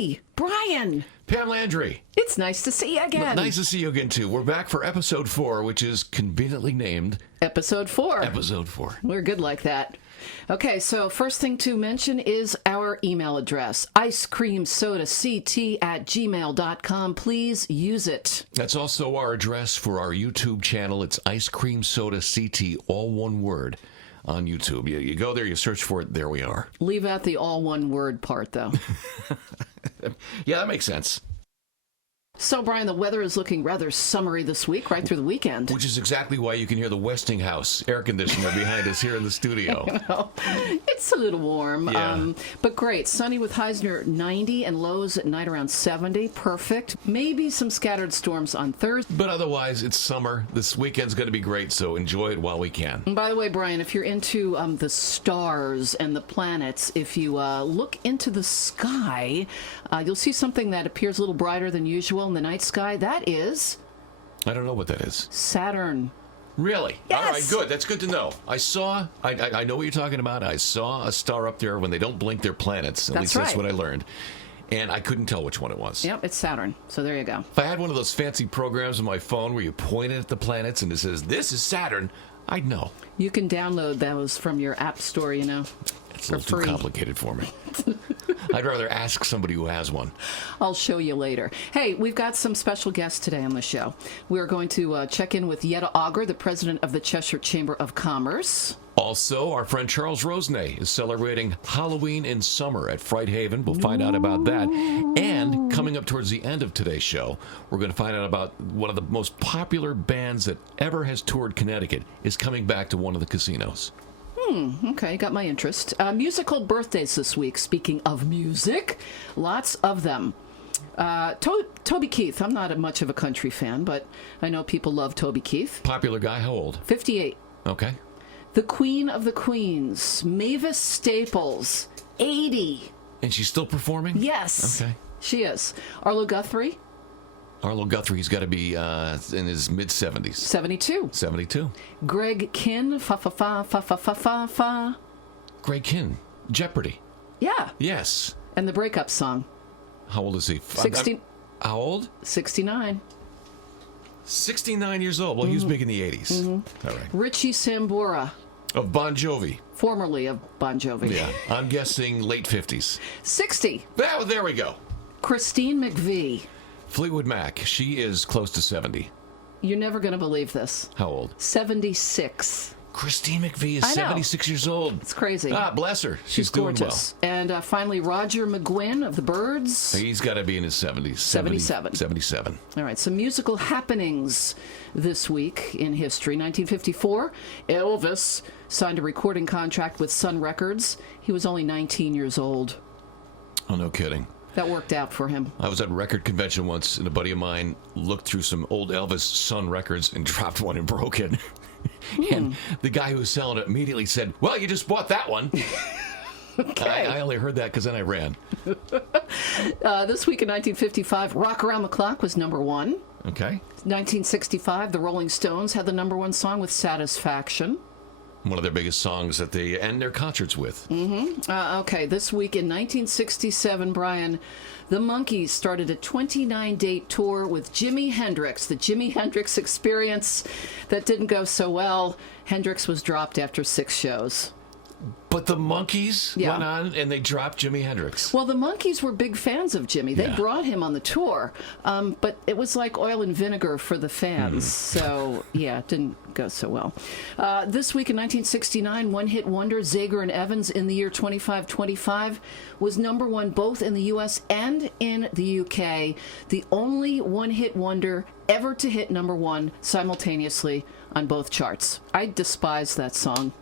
Hey, Brian. Pam Landry. It's nice to see you again. Nice to see you again, too. We're back for episode 4, which is conveniently named... Episode 4. Episode 4. We're good like that. Okay, so first thing to mention is our email address, icecreamsodact@gmail.com. Please use it. That's also our address for our YouTube channel. It's Ice Cream Soda CT, all one word, on YouTube. You go there, you search for it, there we are. Leave out the all one word part, though. Yeah, that makes sense. So, Brian, the weather is looking rather summery this week, right through the weekend. Which is exactly why you can hear the Westinghouse air conditioner behind us here in the studio. Well, it's a little warm, Yeah. but great. Sunny with highs near 90 and lows at night around 70. Perfect. Maybe some scattered storms on Thursday. But otherwise, it's summer. This weekend's going to be great, so enjoy it while we can. And by the way, Brian, if you're into the stars and the planets, if you look into the sky, you'll see something that appears a little brighter than usual in the night sky. That is... I don't know what that is. Saturn. Really? Yes. All right, good. That's good to know. I know what you're talking about. I saw a star up there when they don't blink their planets. At least that's what I learned. And I couldn't tell which one it was. Yep, it's Saturn. So there you go. If I had one of those fancy programs on my phone where you point it at the planets and it says, this is Saturn, I'd know. You can download those from your app store, you know. It's a little too complicated for me. I'd rather ask somebody who has one. I'll show you later. Hey, we've got some special guests today on the show. We're going to check in with Yetta Auger, the president of the Cheshire Chamber of Commerce. Also, our friend Charles Rosen is celebrating Halloween in summer at Fright Haven. We'll find out about that. And coming up towards the end of today's show, we're going to find out about one of the most popular bands that ever has toured Connecticut is coming back to one of the casinos. Okay, got my interest. Musical birthdays this week. Speaking of music, lots of them. Toby Keith. I'm not much of a country fan, but I know people love Toby Keith. Popular guy. How old? 58. Okay. The Queen of the Queens, Mavis Staples, 80. And she's still performing? Yes. Okay. She is. Arlo Guthrie. Arlo Guthrie's got to be in his mid-70s. 72. 72. Greg Kinn, fa-fa-fa. Greg Kinn, Jeopardy. Yeah. Yes. And the breakup song. How old is he? 60. How old? 69. 69 years old. Well, he was big in the 80s. Mm-hmm. All right. Richie Sambora. Of Bon Jovi. Formerly of Bon Jovi. Yeah. I'm guessing late 50s. 60. There we go. Christine McVie. Fleetwood Mac. She is close to 70. You're never going to believe this. How old? 76. Christine McVie is 76 years old. It's crazy. Ah, bless her. She's doing gorgeous. Well. And finally, Roger McGuinn of the Byrds. He's got to be in his 70s. 77. 77. All right, some musical happenings this week in history. 1954, Elvis signed a recording contract with Sun Records. He was only 19 years old. Oh, no kidding. That worked out for him. I was at a record convention once, and a buddy of mine looked through some old Elvis Sun records and dropped one and broke it. And the guy who was selling it immediately said, well, you just bought that one. Okay. I only heard that because then I ran. This week in 1955, Rock Around the Clock was number 1. Okay. 1965, the Rolling Stones had the number 1 song with Satisfaction. One of their biggest songs that they end their concerts with. Okay, this week in 1967, Brian, the Monkees started a 29-date tour with Jimi Hendrix. The Jimi Hendrix Experience that didn't go so well. Hendrix was dropped after 6 shows. But the Monkees went on and they dropped Jimi Hendrix. Well, the Monkees were big fans of Jimmy. They brought him on the tour, but it was like oil and vinegar for the fans. So, yeah, it didn't go so well. This week in 1969, one-hit wonder Zager and Evans in the year 2525 was number 1 both in the U.S. and in the UK. The only one-hit wonder ever to hit number 1 simultaneously on both charts. I despise that song.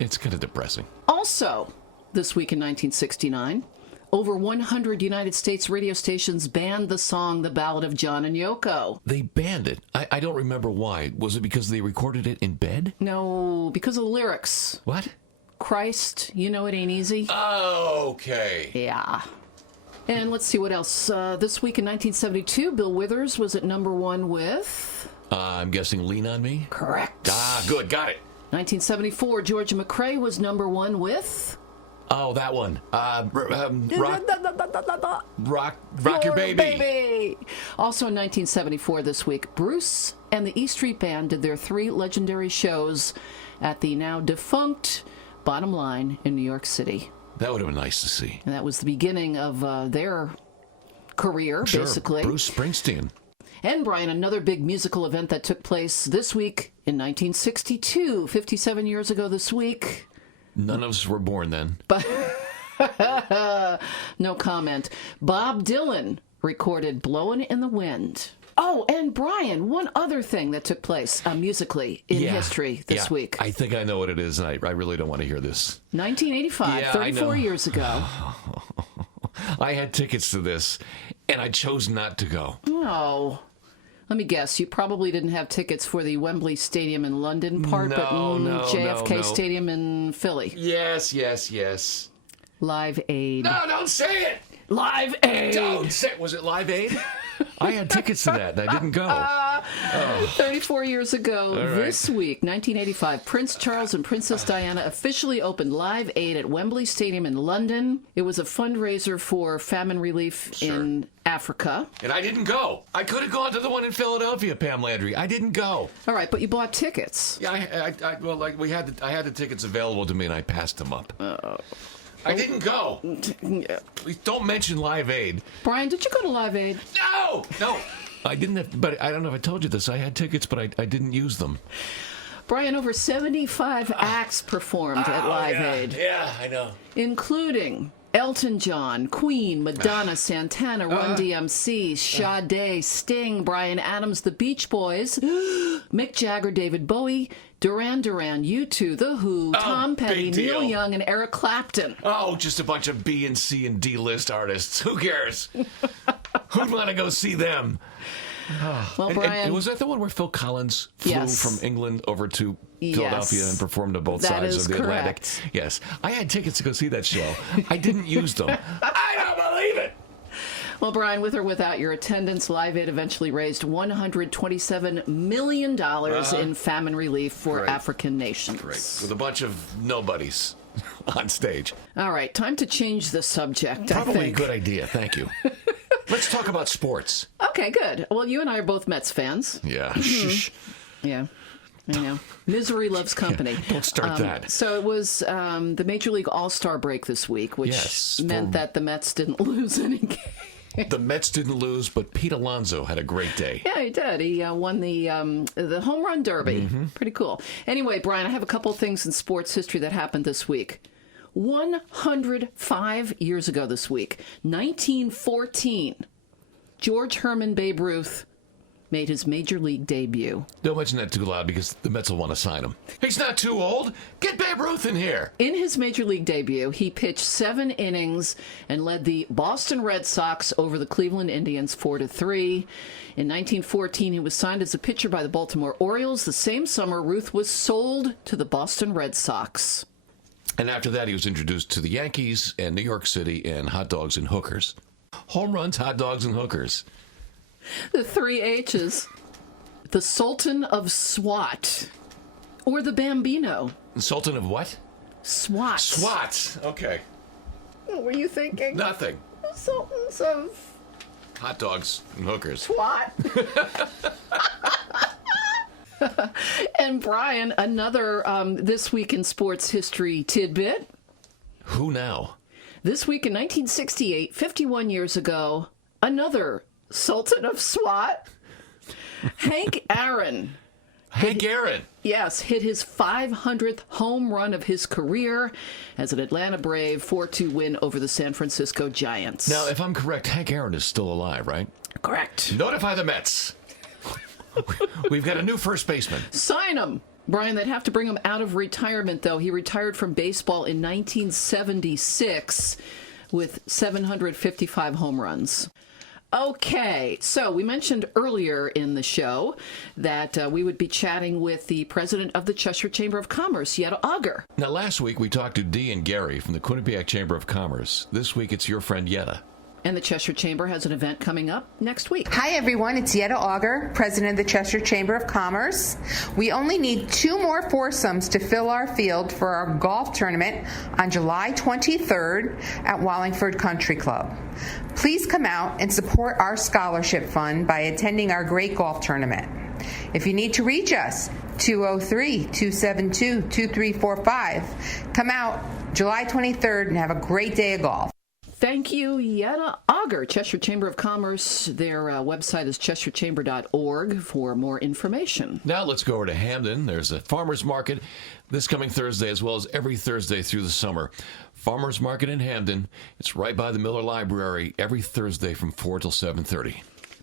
It's kind of depressing. Also, this week in 1969, over 100 United States radio stations banned the song The Ballad of John and Yoko. They banned it. I don't remember why. Was it because they recorded it in bed? No, because of the lyrics. What? Christ, you know it ain't easy. Okay. Yeah. And let's see what else. This week in 1972, Bill Withers was at number 1 with... I'm guessing Lean on Me? Correct. Ah, good. Got it. 1974, Georgia McCrae was number 1 with... Oh, that one. Rock Your Baby. Also in 1974 this week, Bruce and the E Street Band did their 3 legendary shows at the now defunct Bottom Line in New York City. That would have been nice to see. And that was the beginning of their career, Sure, basically. Bruce Springsteen. And, Brian, another big musical event that took place this week in 1962, 57 years ago this week. None of us were born then. But no comment. Bob Dylan recorded Blowin' in the Wind. Oh, and Brian, one other thing that took place musically in history this week. I think I know what it is, and I really don't want to hear this. 1985, 34 years ago. I had tickets to this, and I chose not to go. Oh. Let me guess, you probably didn't have tickets for the Wembley Stadium in London part, but JFK Stadium in Philly. Yes. Live Aid. No, don't say it! Live Aid! Don't say it! Was it Live Aid? I had tickets to that, and I didn't go. 34 years ago, this week, 1985, Prince Charles and Princess Diana officially opened Live Aid at Wembley Stadium in London. It was a fundraiser for famine relief in Africa. And I didn't go. I could have gone to the one in Philadelphia, Pam Landry. I didn't go. All right, but you bought tickets. Yeah, I had the tickets available to me, and I passed them up. I didn't go. Please don't mention Live Aid. Brian, did you go to Live Aid? No. I didn't. But I don't know if I told you this. I had tickets, but I didn't use them. Brian, over 75 acts performed at Live Aid. Yeah, I know. Including Elton John, Queen, Madonna, Santana, Run DMC, Sade, Sting, Bryan Adams, The Beach Boys, Mick Jagger, David Bowie, Duran Duran, U2, The Who, Tom Petty, Neil Young, and Eric Clapton. Oh, just a bunch of B and C and D list artists. Who cares? Who'd want to go see them? Well, Brian, and was that the one where Phil Collins flew from England over to Philadelphia and performed on both sides of the Atlantic? Yes. I had tickets to go see that show. I didn't use them. I don't believe it. Well, Brian, with or without your attendance, Live Aid eventually raised $127 million in famine relief for African nations. Great. With a bunch of nobodies on stage. All right, time to change the subject, Probably I think. a good idea. Thank you. Let's talk about sports. Okay, good. Well, you and I are both Mets fans. Yeah. Shh. Yeah. I know. Misery loves company. Don't start that. So it was the Major League All-Star break this week, which meant that the Mets didn't lose any games. The Mets didn't lose, but Pete Alonso had a great day. Yeah, he did. He won the home run derby. Pretty cool. Anyway, Brian, I have a couple of things in sports history that happened this week. 105 years ago this week, 1914, George Herman Babe Ruth made his Major League debut. Don't mention that too loud because the Mets will want to sign him. He's not too old. Get Babe Ruth in here. In his Major League debut, he pitched 7 innings and led the Boston Red Sox over the Cleveland Indians 4-3. In 1914, he was signed as a pitcher by the Baltimore Orioles. The same summer, Ruth was sold to the Boston Red Sox. And after that, he was introduced to the Yankees and New York City and hot dogs and hookers. Home runs, hot dogs, and hookers. The 3 H's. The Sultan of Swat. Or the Bambino. Sultan of what? Swat. SWAT. Okay. What were you thinking? Nothing. The Sultans of... Hot dogs and hookers. SWAT. And Brian, another This Week in Sports History tidbit. Who now? This week in 1968, 51 years ago, another Sultan of SWAT, Hank Aaron. Hank Aaron. Yes, hit his 500th home run of his career as an Atlanta Brave 4-2 win over the San Francisco Giants. Now, if I'm correct, Hank Aaron is still alive, right? Correct. Notify the Mets. We've got a new first baseman. Sign him. Brian, they'd have to bring him out of retirement, though. He retired from baseball in 1976 with 755 home runs. Okay, so we mentioned earlier in the show that we would be chatting with the president of the Cheshire Chamber of Commerce, Yetta Auger. Now, last week we talked to Dee and Gary from the Quinnipiac Chamber of Commerce. This week it's your friend Yetta. And the Cheshire Chamber has an event coming up next week. Hi, everyone. It's Yetta Auger, president of the Cheshire Chamber of Commerce. We only need 2 more foursomes to fill our field for our golf tournament on July 23rd at Wallingford Country Club. Please come out and support our scholarship fund by attending our great golf tournament. If you need to reach us, 203-272-2345. Come out July 23rd and have a great day of golf. Thank you, Yetta Auger, Cheshire Chamber of Commerce. Their website is cheshirechamber.org for more information. Now let's go over to Hamden. There's a farmer's market this coming Thursday, as well as every Thursday through the summer. Farmer's market in Hamden. It's right by the Miller Library every Thursday from 4 till 7:30.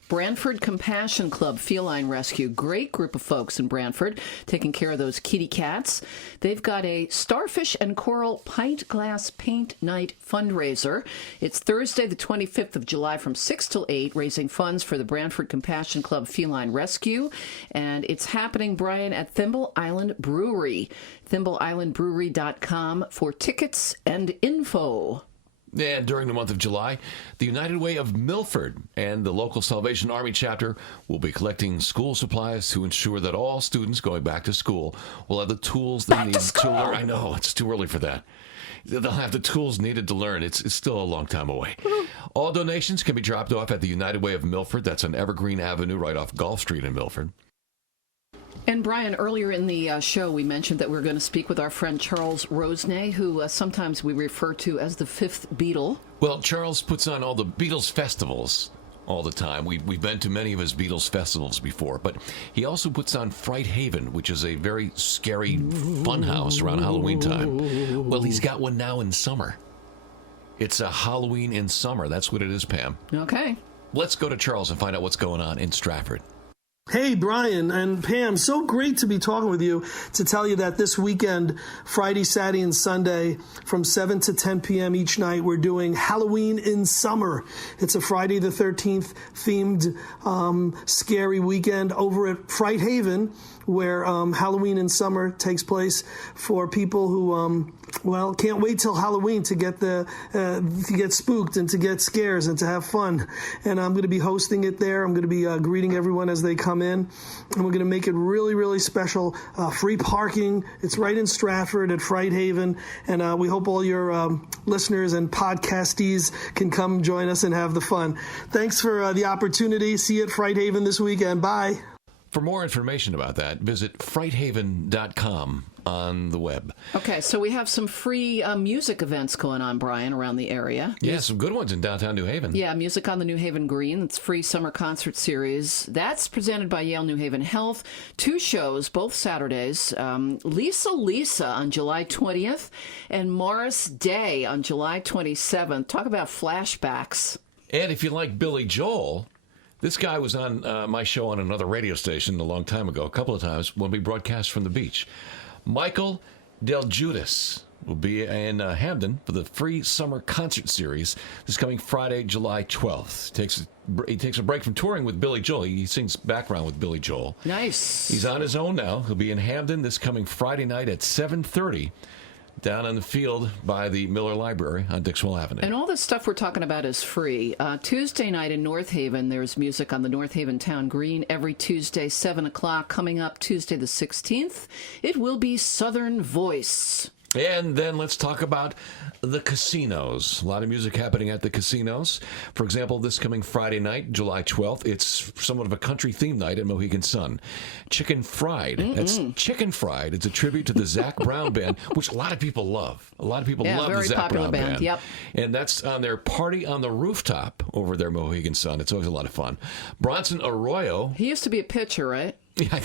Brantford Compassion Club Feline Rescue. Great group of folks in Brantford taking care of those kitty cats. They've got a Starfish and Coral Pint Glass Paint Night fundraiser. It's Thursday, the 25th of July from 6 till 8, raising funds for the Brantford Compassion Club Feline Rescue. And it's happening, Brian, at Thimble Island Brewery. ThimbleIslandBrewery.com for tickets and info. And during the month of July, the United Way of Milford and the local Salvation Army chapter will be collecting school supplies to ensure that all students going back to school will have the tools they need to learn. I know, it's too early for that. They'll have the tools needed to learn. It's still a long time away. All donations can be dropped off at the United Way of Milford. That's on Evergreen Avenue right off Gulf Street in Milford. And Brian, earlier in the show, we mentioned that we're going to speak with our friend Charles Rosen, who sometimes we refer to as the fifth Beatle. Well, Charles puts on all the Beatles festivals all the time. We've been to many of his Beatles festivals before, but he also puts on Fright Haven, which is a very scary fun house around Halloween time. Well, he's got one now in summer. It's a Halloween in summer. That's what it is, Pam. Okay. Let's go to Charles and find out what's going on in Stratford. Hey, Brian and Pam, so great to be talking with you to tell you that this weekend, Friday, Saturday, and Sunday, from 7 to 10 p.m. each night, we're doing Halloween in Summer. It's a Friday the 13th themed scary weekend over at Fright Haven, where Halloween in Summer takes place for people who, can't wait till Halloween to get spooked and to get scares and to have fun. And I'm going to be hosting it there. I'm going to be greeting everyone as they come in. And we're going to make it really, really special. Free parking. It's right in Stratford at Fright Haven. And we hope all your listeners and podcastees can come join us and have the fun. Thanks for the opportunity. See you at Fright Haven this weekend. Bye. For more information about that, visit frighthaven.com on the web. Okay, so we have some free music events going on, Brian, around the area. Yeah, some good ones in downtown New Haven. Yeah, Music on the New Haven Green. It's free summer concert series. That's presented by Yale New Haven Health. 2 shows, both Saturdays. Lisa on July 20th and Morris Day on July 27th. Talk about flashbacks. And if you like Billy Joel, this guy was on my show on another radio station a long time ago, a couple of times, when we broadcast from the beach. Michael Del Giudice will be in Hamden for the free summer concert series this coming Friday, July 12th. He takes a break from touring with Billy Joel. He sings background with Billy Joel. Nice. He's on his own now. He'll be in Hamden this coming Friday night at 7:30. Down on the field by the Miller Library on Dixwell Avenue. And all this stuff we're talking about is free. Tuesday night in North Haven, there's music on the North Haven Town Green every Tuesday, 7 o'clock. Coming up Tuesday the 16th, it will be Southern Voice. And then let's talk about the casinos. A lot of music happening at the casinos. For example, this coming Friday night, July 12th, it's somewhat of a country-themed night at Mohegan Sun. Chicken Fried. That's Chicken Fried. It's a tribute to the Zac Brown Band, which a lot of people love. A lot of people love the Zac Brown Band. Yep. And that's on their Party on the Rooftop over there, Mohegan Sun. It's always a lot of fun. Bronson Arroyo. He used to be a pitcher, right? Yeah, I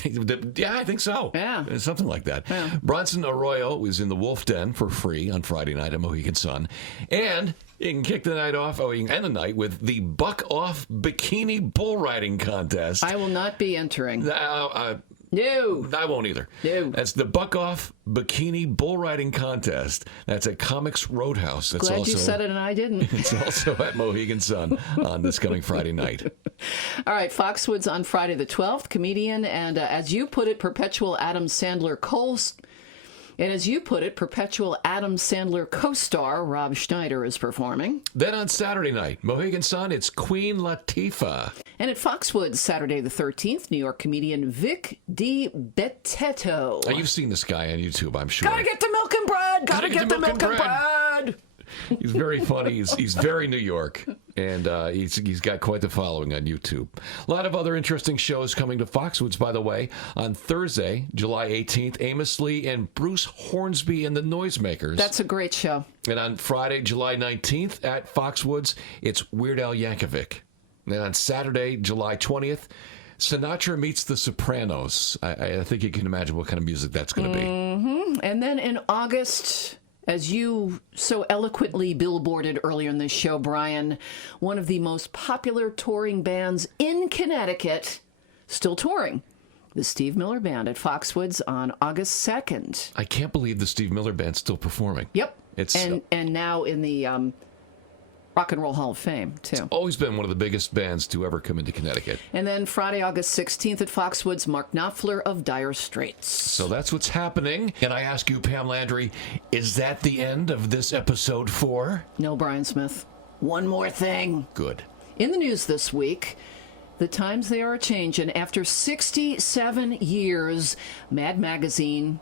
think so. Yeah. Something like that. Yeah. Bronson Arroyo is in the Wolf Den for free on Friday night at Mohegan Sun. And you can kick the night off, you can end the night with the Buck Off Bikini Bull Riding Contest. I will not be entering. No. I won't either. No. That's the Buck Off Bikini Bull Riding Contest. That's at Comics Roadhouse. That's Glad also, you said it and I didn't. It's also at Mohegan Sun on this coming Friday night. All right, Foxwoods on Friday the 12th. Comedian and, as you put it, perpetual Adam Sandler And as you put it, perpetual Adam Sandler co-star Rob Schneider is performing. Then on Saturday night, Mohegan Sun, it's Queen Latifah. And at Foxwoods, Saturday the 13th, New York comedian Vic DiBettetto. Now, you've seen this guy on YouTube, I'm sure. Gotta get the milk and bread! Gotta get the milk and bread! He's very funny. He's very New York, and he's got quite the following on YouTube. A lot of other interesting shows coming to Foxwoods, by the way. On Thursday, July 18th, Amos Lee and Bruce Hornsby and the Noisemakers. That's a great show. And on Friday, July 19th at Foxwoods, it's Weird Al Yankovic. And on Saturday, July 20th, Sinatra meets the Sopranos. I think you can imagine what kind of music that's going to be. Mm-hmm. And then in August, as you so eloquently billboarded earlier in this show, Brian, one of the most popular touring bands in Connecticut, still touring, the Steve Miller Band at Foxwoods on August 2nd. I can't believe the Steve Miller Band's still performing. Yep. It's and now in the Rock and Roll Hall of Fame, too. Always been one of the biggest bands to ever come into Connecticut. And then Friday, August 16th at Foxwoods, Mark Knopfler of Dire Straits. So that's what's happening. And I ask you, Pam Landry, is that the end of this episode 4? No, Brian Smith. One more thing. Good. In the news this week, the times they are a-changin'. After 67 years, Mad Magazine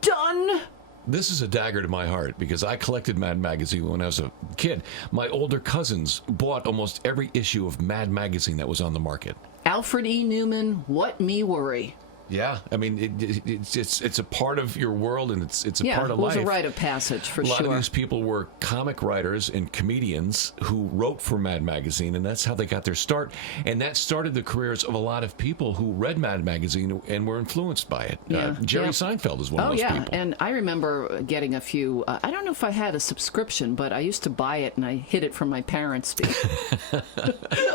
done. This is a dagger to my heart because I collected Mad Magazine when I was a kid. My older cousins bought almost every issue of Mad Magazine that was on the market. Alfred E. Newman, what me worry. Yeah, I mean, it's a part of your world, and it's a part of life. Yeah, it was a rite of passage, for sure. A lot of these people were comic writers and comedians who wrote for Mad Magazine, and that's how they got their start. And that started the careers of a lot of people who read Mad Magazine and were influenced by it. Yeah. Jerry Seinfeld is one of those people. And I remember getting a few, I don't know if I had a subscription, but I used to buy it, and I hid it from my parents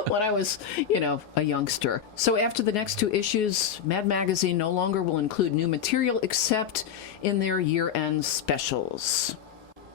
when I was, a youngster. So after the next 2 issues, Mad Magazine no longer will include new material except in their year-end specials.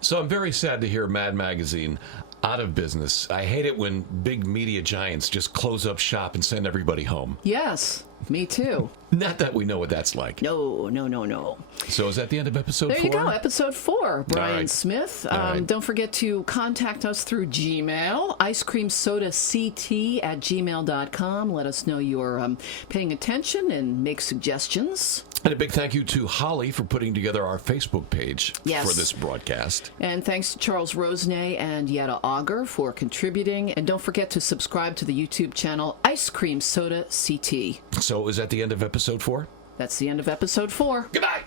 So I'm very sad to hear Mad Magazine out of business. I hate it when big media giants just close up shop and send everybody home. Yes, me too. Not that we know what that's like. No. So is that the end of episode 4? There you go, episode 4, Brian right. Smith. Right. Don't forget to contact us through Gmail, icecreamsodact@gmail.com. Let us know you're paying attention and make suggestions. And a big thank you to Holly for putting together our Facebook page for this broadcast. And thanks to Charles Rosen and Yetta Auger for contributing. And don't forget to subscribe to the YouTube channel Ice Cream Soda CT. So is that the end of episode 4? That's the end of episode 4. Goodbye.